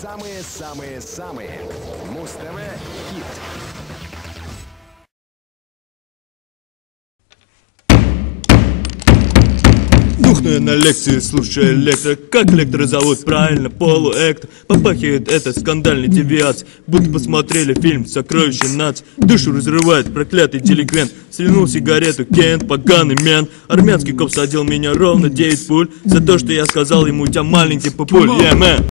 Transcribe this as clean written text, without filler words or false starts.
самые-самые-самые. Муз-ТВ хит. Духну я на лекции, слушая лектора. Как лектора зовут? Правильно, полуэктор. Попахивает это скандальной девиацией. Будто посмотрели фильм «Сокровище нации». Душу разрывает проклятый деликвент. Слянул сигарету, Кент, поганый мент. Армянский коп садил меня ровно 9 пуль. За то, что я сказал ему: у тебя маленький пупуль, yeah, man.